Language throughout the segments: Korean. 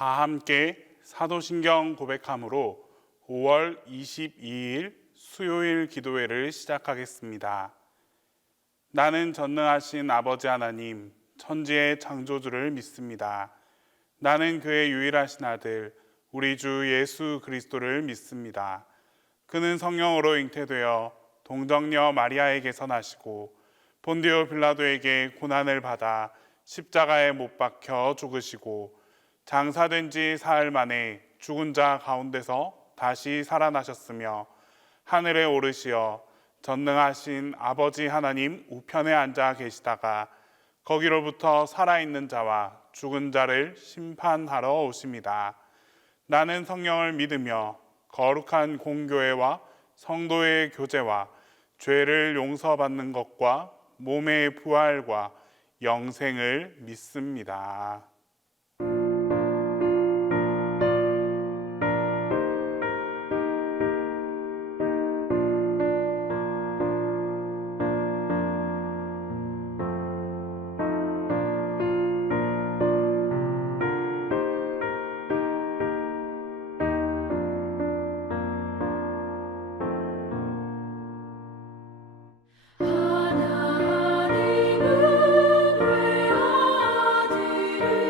다 함께 사도신경 고백함으로 5월 22일 수요일 기도회를 시작하겠습니다. 나는 전능하신 아버지 하나님, 천지의 창조주를 믿습니다. 나는 그의 유일하신 아들, 우리 주 예수 그리스도를 믿습니다. 그는 성령으로 잉태되어 동정녀 마리아에게서 나시고 본디오 빌라도에게 고난을 받아 십자가에 못 박혀 죽으시고 장사된 지 사흘 만에 죽은 자 가운데서 다시 살아나셨으며 하늘에 오르시어 전능하신 아버지 하나님 우편에 앉아 계시다가 거기로부터 살아있는 자와 죽은 자를 심판하러 오십니다. 나는 성령을 믿으며 거룩한 공교회와 성도의 교제와 죄를 용서받는 것과 몸의 부활과 영생을 믿습니다. 하나님은 외아들을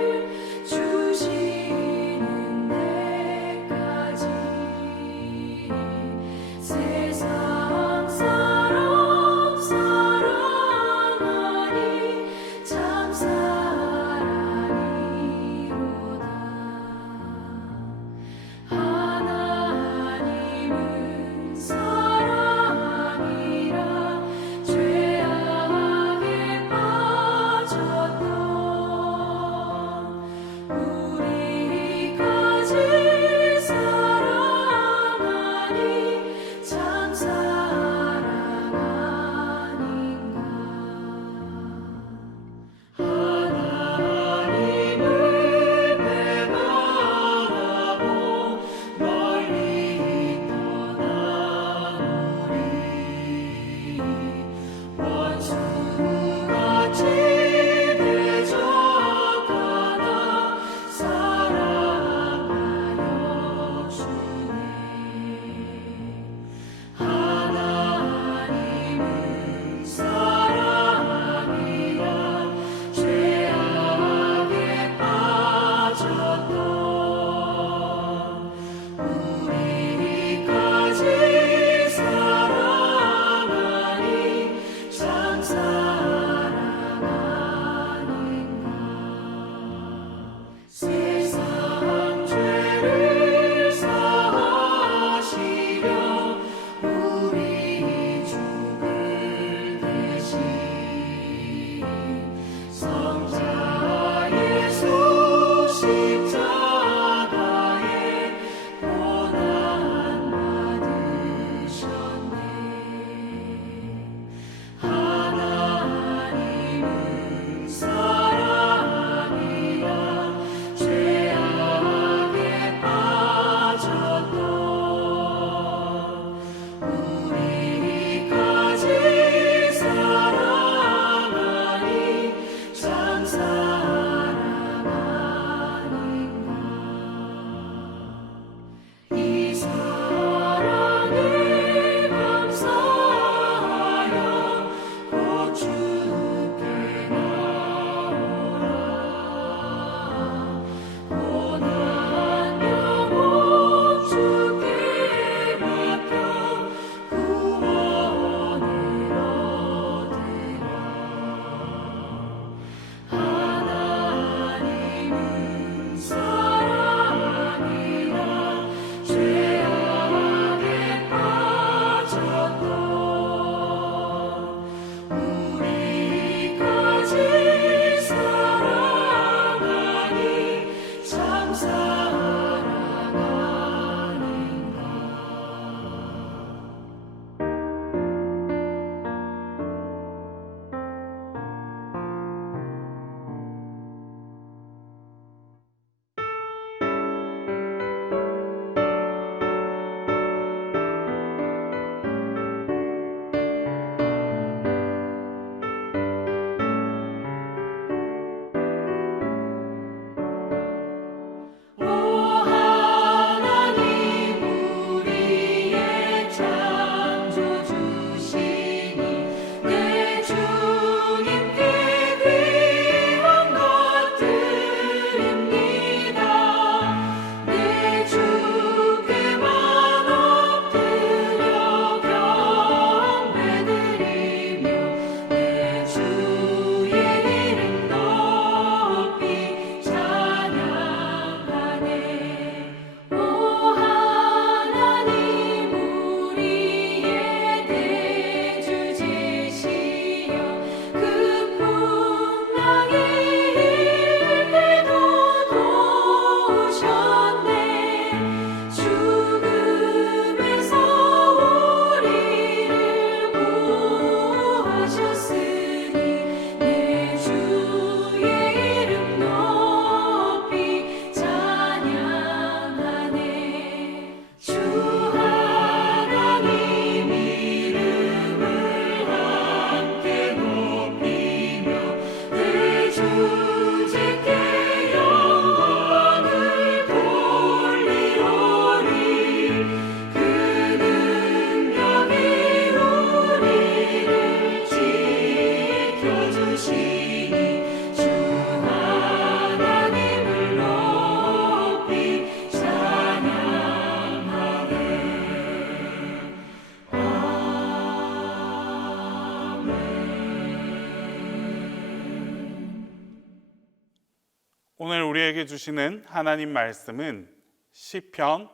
우리에게 주시는 하나님 말씀은 시편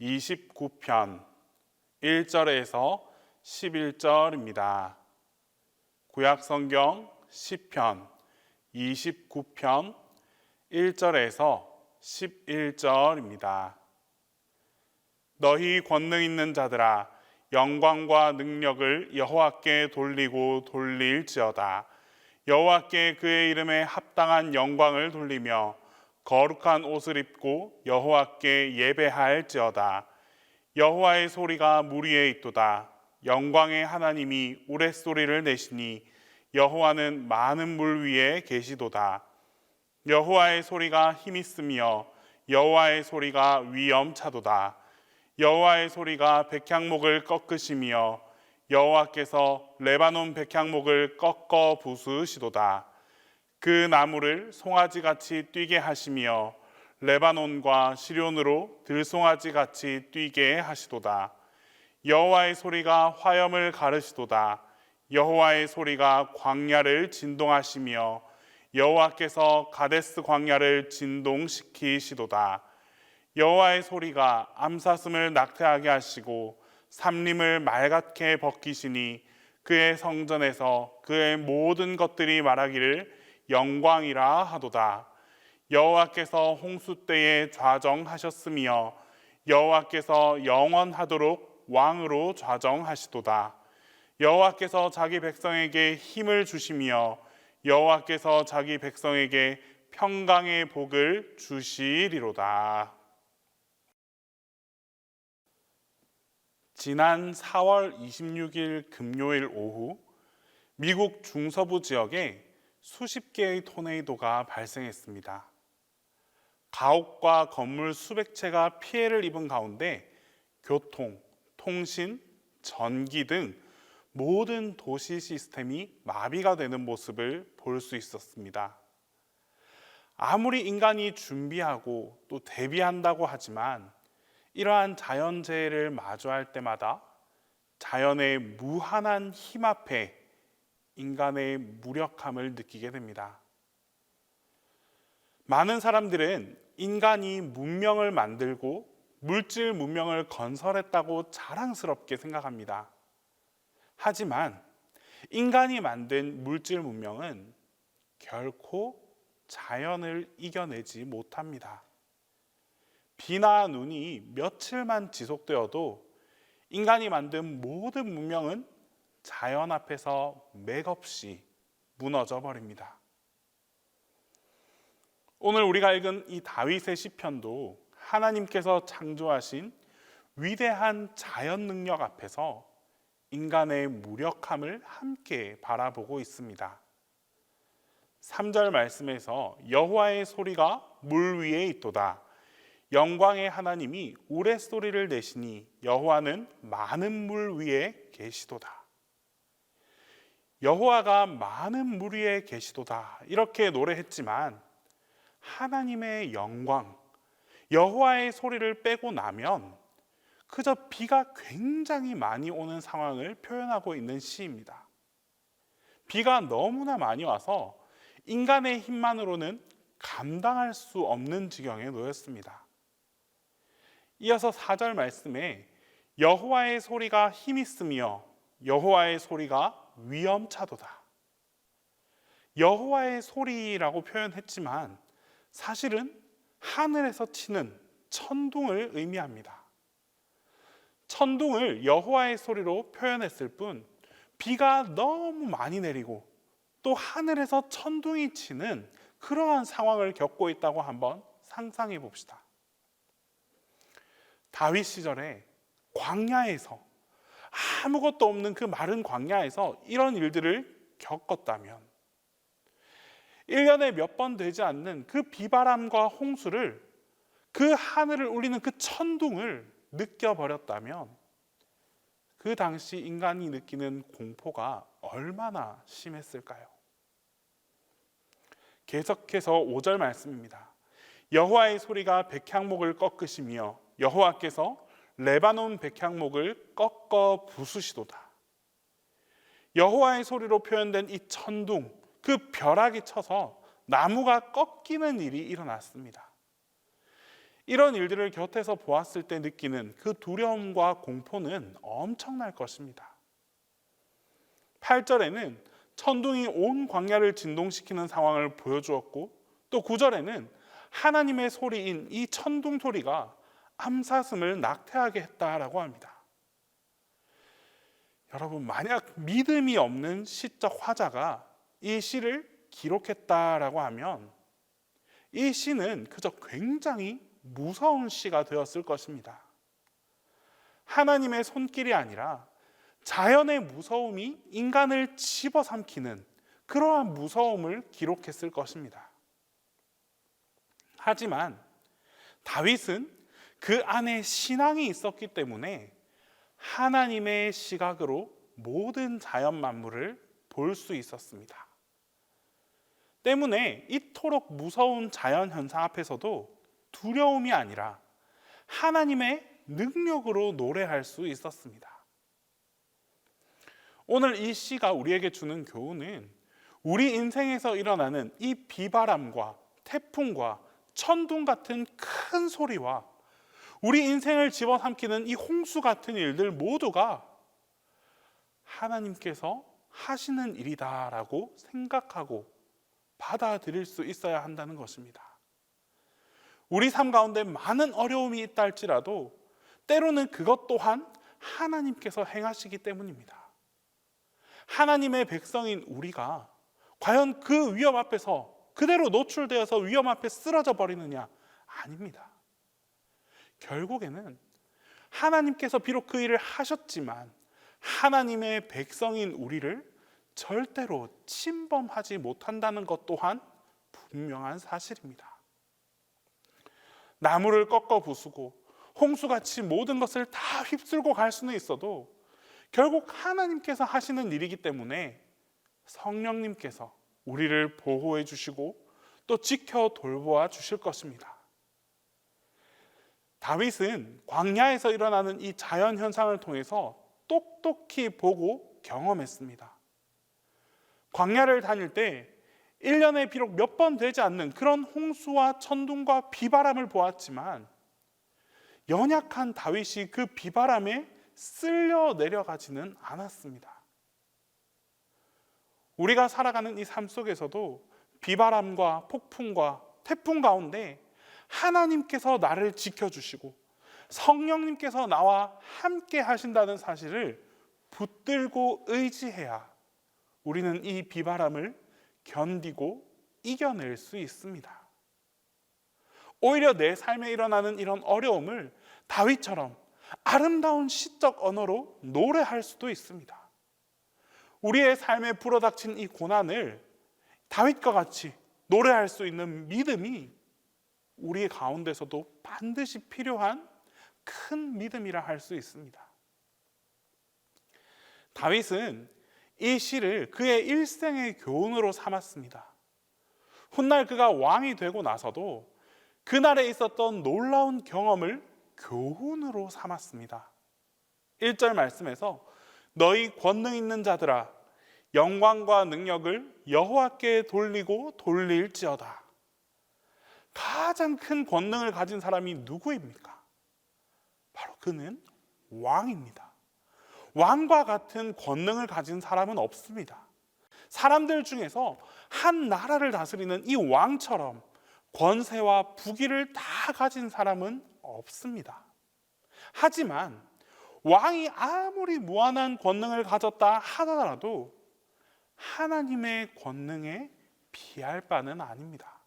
29편 1절에서 11절입니다. 구약 성경 시편 29편 1절에서 11절입니다. 너희 권능 있는 자들아, 영광과 능력을 여호와께 돌리고 돌릴지어다. 여호와께 그의 이름에 합당한 영광을 돌리며 거룩한 옷을 입고 여호와께 예배할지어다. 여호와의 소리가 물 위에 있도다. 영광의 하나님이 우레소리를 내시니 여호와는 많은 물 위에 계시도다. 여호와의 소리가 힘있으며 여호와의 소리가 위엄차도다. 여호와의 소리가 백향목을 꺾으시며 여호와께서 레바논 백향목을 꺾어 부수시도다. 그 나무를 송아지같이 뛰게 하시며 레바논과 시련으로 들송아지같이 뛰게 하시도다. 여호와의 소리가 화염을 가르시도다. 여호와의 소리가 광야를 진동하시며 여호와께서 가데스 광야를 진동시키시도다. 여호와의 소리가 암사슴을 낙태하게 하시고 삼림을 맑게 벗기시니 그의 성전에서 그의 모든 것들이 말하기를 영광이라 하도다. 여호와께서 홍수 때에 좌정하셨으며 여호와께서 영원하도록 왕으로 좌정하시도다. 여호와께서 자기 백성에게 힘을 주시며 여호와께서 자기 백성에게 평강의 복을 주시리로다. 지난 4월 26일 금요일 오후 미국 중서부 지역에 수십 개의 토네이도가 발생했습니다. 가옥과 건물 수백 채가 피해를 입은 가운데 교통, 통신, 전기 등 모든 도시 시스템이 마비가 되는 모습을 볼 수 있었습니다. 아무리 인간이 준비하고 또 대비한다고 하지만 이러한 자연재해를 마주할 때마다 자연의 무한한 힘 앞에 인간의 무력함을 느끼게 됩니다. 많은 사람들은 인간이 문명을 만들고 물질 문명을 건설했다고 자랑스럽게 생각합니다. 하지만 인간이 만든 물질 문명은 결코 자연을 이겨내지 못합니다. 비나 눈이 며칠만 지속되어도 인간이 만든 모든 문명은 자연 앞에서 맥없이 무너져 버립니다. 오늘 우리가 읽은 이 다윗의 시편도 하나님께서 창조하신 위대한 자연 능력 앞에서 인간의 무력함을 함께 바라보고 있습니다. 3절 말씀에서 여호와의 소리가 물 위에 있도다. 영광의 하나님이 우레소리를 내시니 여호와는 많은 물 위에 계시도다. 여호와가 많은 물 위에 계시도다 이렇게 노래했지만 하나님의 영광, 여호와의 소리를 빼고 나면 그저 비가 굉장히 많이 오는 상황을 표현하고 있는 시입니다. 비가 너무나 많이 와서 인간의 힘만으로는 감당할 수 없는 지경에 놓였습니다. 이어서 4절 말씀에 여호와의 소리가 힘있으며 여호와의 소리가 위엄차도다. 여호와의 소리라고 표현했지만 사실은 하늘에서 치는 천둥을 의미합니다. 천둥을 여호와의 소리로 표현했을 뿐 비가 너무 많이 내리고 또 하늘에서 천둥이 치는 그러한 상황을 겪고 있다고 한번 상상해 봅시다. 다윗 시절에 광야에서 아무것도 없는 그 마른 광야에서 이런 일들을 겪었다면 1년에 몇 번 되지 않는 그 비바람과 홍수를 그 하늘을 울리는 그 천둥을 느껴버렸다면 그 당시 인간이 느끼는 공포가 얼마나 심했을까요? 계속해서 5절 말씀입니다. 여호와의 소리가 백향목을 꺾으시며 여호와께서 레바논 백향목을 꺾어 부수시도다. 여호와의 소리로 표현된 이 천둥, 그 벼락이 쳐서 나무가 꺾이는 일이 일어났습니다. 이런 일들을 곁에서 보았을 때 느끼는 그 두려움과 공포는 엄청날 것입니다. 8절에는 천둥이 온 광야를 진동시키는 상황을 보여주었고, 또 9절에는 하나님의 소리인 이 천둥 소리가 암사슴을 낙태하게 했다라고 합니다. 여러분, 만약 믿음이 없는 시적 화자가 이 시를 기록했다라고 하면 이 시는 그저 굉장히 무서운 시가 되었을 것입니다. 하나님의 손길이 아니라 자연의 무서움이 인간을 집어삼키는 그러한 무서움을 기록했을 것입니다. 하지만 다윗은 그 안에 신앙이 있었기 때문에 하나님의 시각으로 모든 자연 만물을 볼 수 있었습니다. 때문에 이토록 무서운 자연 현상 앞에서도 두려움이 아니라 하나님의 능력으로 노래할 수 있었습니다. 오늘 이 시가 우리에게 주는 교훈은 우리 인생에서 일어나는 이 비바람과 태풍과 천둥 같은 큰 소리와 우리 인생을 집어삼키는 이 홍수 같은 일들 모두가 하나님께서 하시는 일이다라고 생각하고 받아들일 수 있어야 한다는 것입니다. 우리 삶 가운데 많은 어려움이 있다 할지라도 때로는 그것 또한 하나님께서 행하시기 때문입니다. 하나님의 백성인 우리가 과연 그 위험 앞에서 그대로 노출되어서 위험 앞에 쓰러져 버리느냐? 아닙니다. 결국에는 하나님께서 비록 그 일을 하셨지만 하나님의 백성인 우리를 절대로 침범하지 못한다는 것 또한 분명한 사실입니다. 나무를 꺾어 부수고 홍수같이 모든 것을 다 휩쓸고 갈 수는 있어도 결국 하나님께서 하시는 일이기 때문에 성령님께서 우리를 보호해 주시고 또 지켜 돌보아 주실 것입니다. 다윗은 광야에서 일어나는 이 자연 현상을 통해서 똑똑히 보고 경험했습니다. 광야를 다닐 때 1년에 비록 몇 번 되지 않는 그런 홍수와 천둥과 비바람을 보았지만 연약한 다윗이 그 비바람에 쓸려 내려가지는 않았습니다. 우리가 살아가는 이 삶 속에서도 비바람과 폭풍과 태풍 가운데 하나님께서 나를 지켜주시고 성령님께서 나와 함께 하신다는 사실을 붙들고 의지해야 우리는 이 비바람을 견디고 이겨낼 수 있습니다. 오히려 내 삶에 일어나는 이런 어려움을 다윗처럼 아름다운 시적 언어로 노래할 수도 있습니다. 우리의 삶에 불어닥친 이 고난을 다윗과 같이 노래할 수 있는 믿음이 우리 가운데서도 반드시 필요한 큰 믿음이라 할 수 있습니다. 다윗은 이 시를 그의 일생의 교훈으로 삼았습니다. 훗날 그가 왕이 되고 나서도 그날에 있었던 놀라운 경험을 교훈으로 삼았습니다. 1절 말씀에서 너희 권능 있는 자들아 영광과 능력을 여호와께 돌리고 돌릴지어다. 가장 큰 권능을 가진 사람이 누구입니까? 바로 그는 왕입니다. 왕과 같은 권능을 가진 사람은 없습니다. 사람들 중에서 한 나라를 다스리는 이 왕처럼 권세와 부귀를 다 가진 사람은 없습니다. 하지만 왕이 아무리 무한한 권능을 가졌다 하더라도 하나님의 권능에 비할 바는 아닙니다.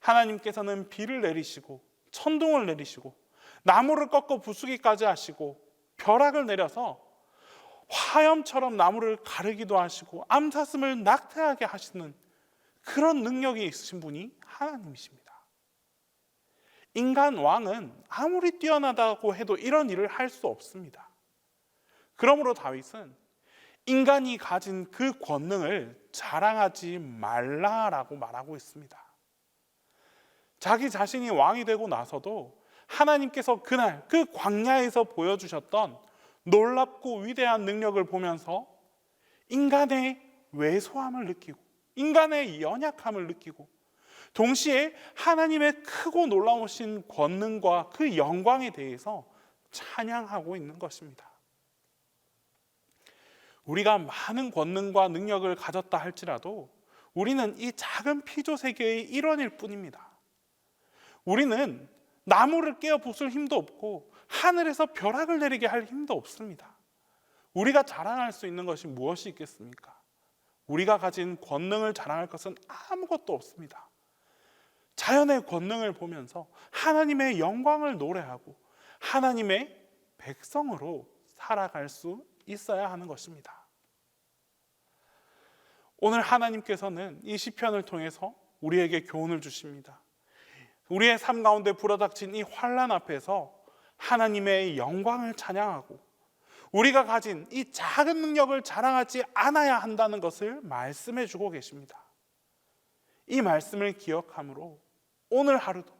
하나님께서는 비를 내리시고 천둥을 내리시고 나무를 꺾어 부수기까지 하시고 벼락을 내려서 화염처럼 나무를 가르기도 하시고 암사슴을 낙태하게 하시는 그런 능력이 있으신 분이 하나님이십니다. 인간 왕은 아무리 뛰어나다고 해도 이런 일을 할 수 없습니다. 그러므로 다윗은 인간이 가진 그 권능을 자랑하지 말라라고 말하고 있습니다. 자기 자신이 왕이 되고 나서도 하나님께서 그날 그 광야에서 보여주셨던 놀랍고 위대한 능력을 보면서 인간의 왜소함을 느끼고 인간의 연약함을 느끼고 동시에 하나님의 크고 놀라우신 권능과 그 영광에 대해서 찬양하고 있는 것입니다. 우리가 많은 권능과 능력을 가졌다 할지라도 우리는 이 작은 피조 세계의 일원일 뿐입니다. 우리는 나무를 깨어 부술 힘도 없고 하늘에서 벼락을 내리게 할 힘도 없습니다. 우리가 자랑할 수 있는 것이 무엇이 있겠습니까? 우리가 가진 권능을 자랑할 것은 아무것도 없습니다. 자연의 권능을 보면서 하나님의 영광을 노래하고 하나님의 백성으로 살아갈 수 있어야 하는 것입니다. 오늘 하나님께서는 이 시편을 통해서 우리에게 교훈을 주십니다. 우리의 삶 가운데 불어닥친 이 환난 앞에서 하나님의 영광을 찬양하고 우리가 가진 이 작은 능력을 자랑하지 않아야 한다는 것을 말씀해 주고 계십니다. 이 말씀을 기억함으로 오늘 하루도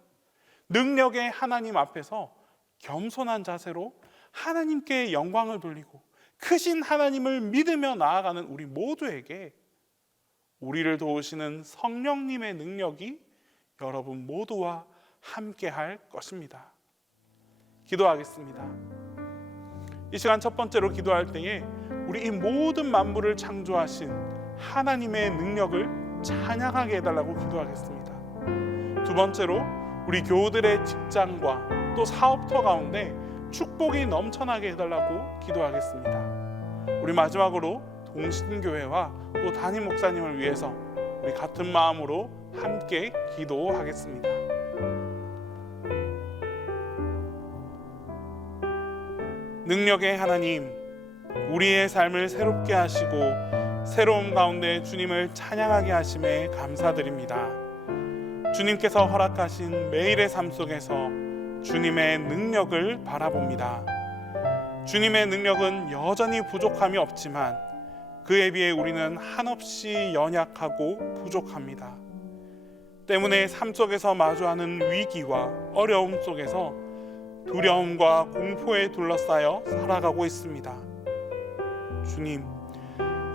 능력의 하나님 앞에서 겸손한 자세로 하나님께 영광을 돌리고 크신 하나님을 믿으며 나아가는 우리 모두에게 우리를 도우시는 성령님의 능력이 여러분 모두와 함께 할 것입니다. 기도하겠습니다. 이 시간 첫 번째로 기도할 때에 우리 이 모든 만물을 창조하신 하나님의 능력을 찬양하게 해달라고 기도하겠습니다. 두 번째로 우리 교우들의 직장과 또 사업터 가운데 축복이 넘쳐나게 해달라고 기도하겠습니다. 우리 마지막으로 동신교회와 또 담임 목사님을 위해서 우리 같은 마음으로 함께 기도하겠습니다. 능력의 하나님, 우리의 삶을 새롭게 하시고 새로움 가운데 주님을 찬양하게 하심에 감사드립니다. 주님께서 허락하신 매일의 삶 속에서 주님의 능력을 바라봅니다. 주님의 능력은 여전히 부족함이 없지만 그에 비해 우리는 한없이 연약하고 부족합니다. 때문에 삶 속에서 마주하는 위기와 어려움 속에서 두려움과 공포에 둘러싸여 살아가고 있습니다. 주님,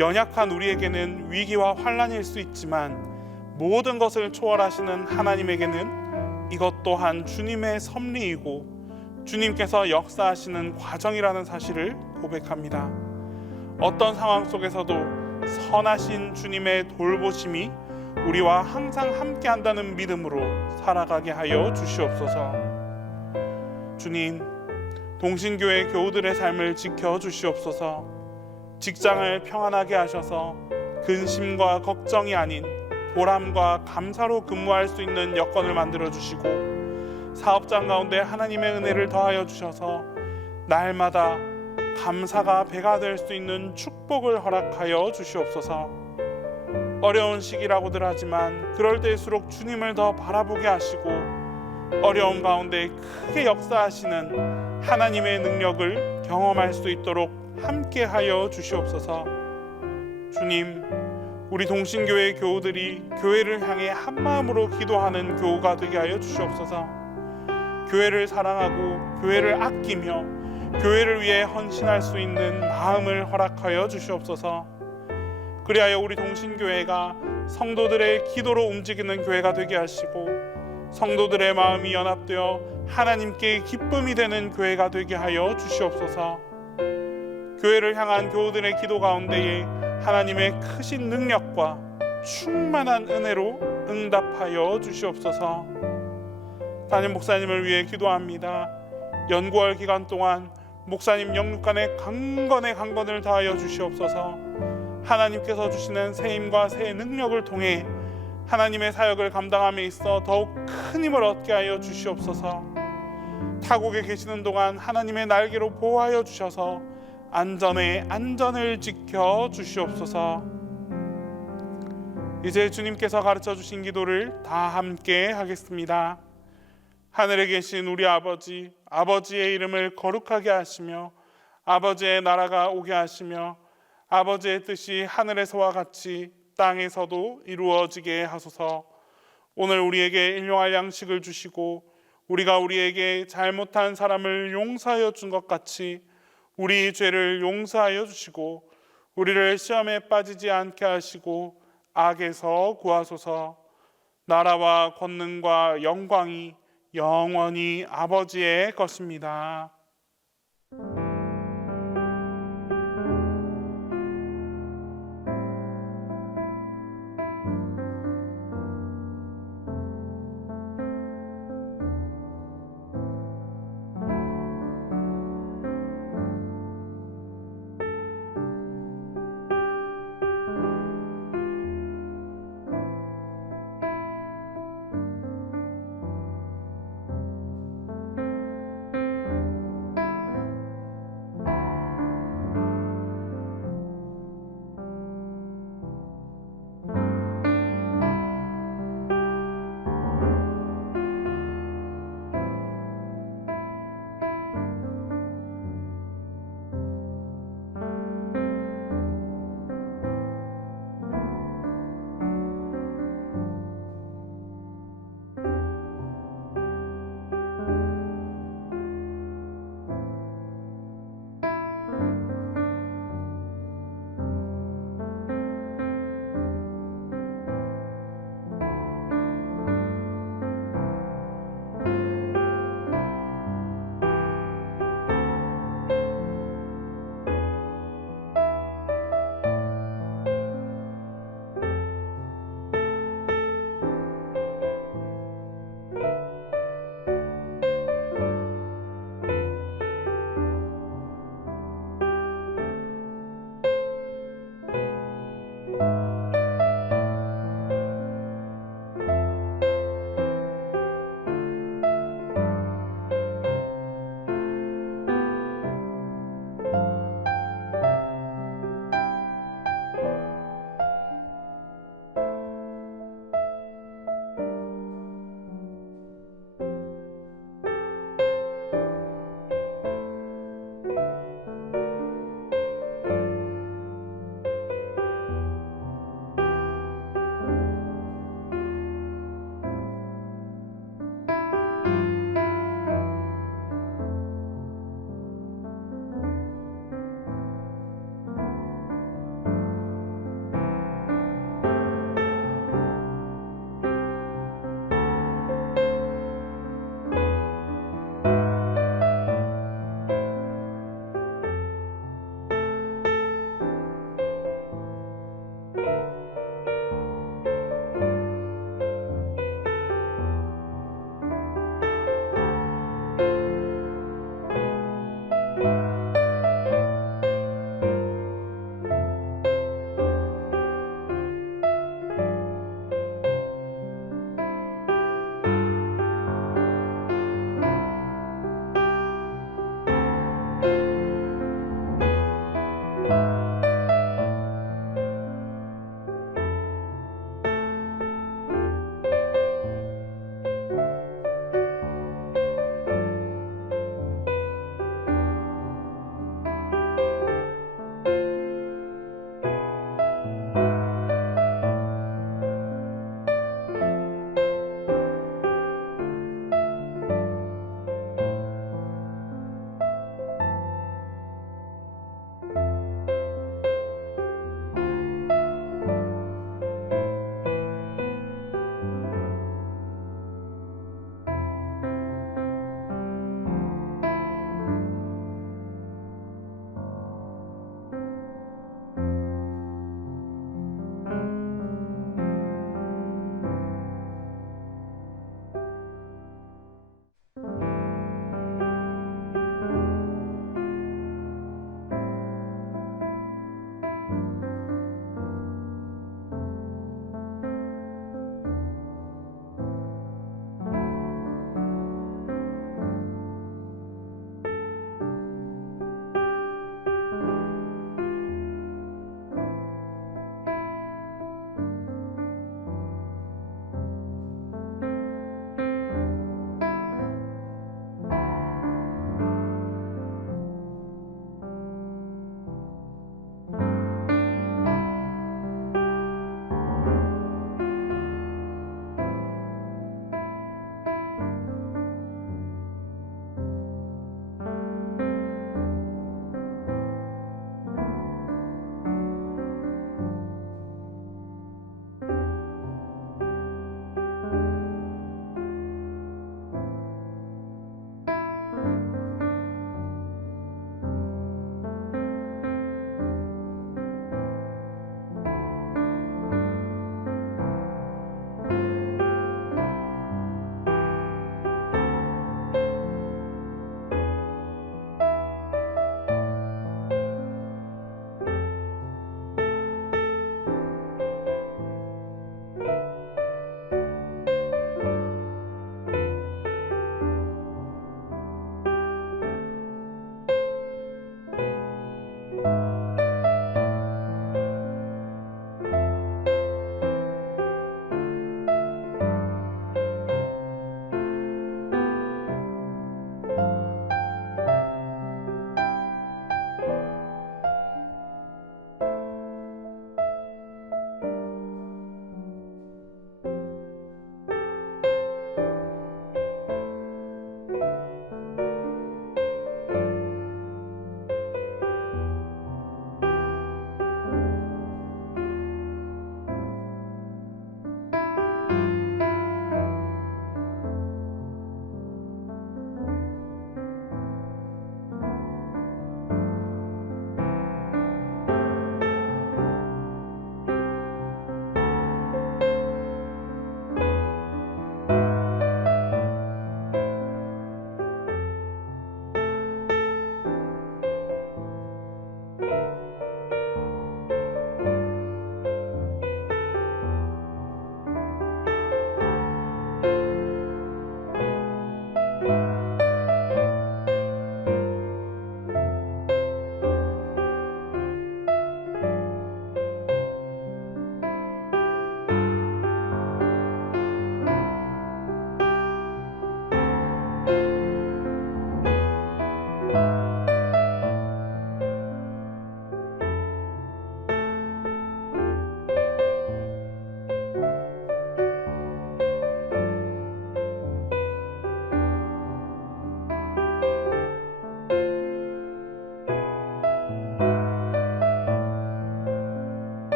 연약한 우리에게는 위기와 환난일 수 있지만 모든 것을 초월하시는 하나님에게는 이것 또한 주님의 섭리이고 주님께서 역사하시는 과정이라는 사실을 고백합니다. 어떤 상황 속에서도 선하신 주님의 돌보심이 우리와 항상 함께한다는 믿음으로 살아가게 하여 주시옵소서. 주님, 동신교회 교우들의 삶을 지켜주시옵소서. 직장을 평안하게 하셔서 근심과 걱정이 아닌 보람과 감사로 근무할 수 있는 여건을 만들어 주시고 사업장 가운데 하나님의 은혜를 더하여 주셔서 날마다 감사가 배가 될 수 있는 축복을 허락하여 주시옵소서. 어려운 시기라고들 하지만 그럴 때일수록 주님을 더 바라보게 하시고 어려움 가운데 크게 역사하시는 하나님의 능력을 경험할 수 있도록 함께하여 주시옵소서. 주님, 우리 동신교회 교우들이 교회를 향해 한마음으로 기도하는 교우가 되게 하여 주시옵소서. 교회를 사랑하고 교회를 아끼며 교회를 위해 헌신할 수 있는 마음을 허락하여 주시옵소서. 그리하여 우리 동신교회가 성도들의 기도로 움직이는 교회가 되게 하시고 성도들의 마음이 연합되어 하나님께 기쁨이 되는 교회가 되게 하여 주시옵소서. 교회를 향한 교우들의 기도 가운데에 하나님의 크신 능력과 충만한 은혜로 응답하여 주시옵소서. 담임 목사님을 위해 기도합니다. 연구할 기간 동안 목사님 영육간의 강건을 더하여 주시옵소서. 하나님께서 주시는 새 힘과 새 능력을 통해 하나님의 사역을 감당함에 있어 더욱 큰 힘을 얻게 하여 주시옵소서. 타국에 계시는 동안 하나님의 날개로 보호하여 주셔서 안전을 지켜 주시옵소서. 이제 주님께서 가르쳐 주신 기도를 다 함께 하겠습니다. 하늘에 계신 우리 아버지, 아버지의 이름을 거룩하게 하시며 아버지의 나라가 오게 하시며 아버지의 뜻이 하늘에서와 같이 땅에서도 이루어지게 하소서. 오늘 우리에게 일용할 양식을 주시고 우리가 우리에게 잘못한 사람을 용서하여 준 것 같이 우리 죄를 용서하여 주시고 우리를 시험에 빠지지 않게 하시고 악에서 구하소서. 나라와 권능과 영광이 영원히 아버지의 것입니다.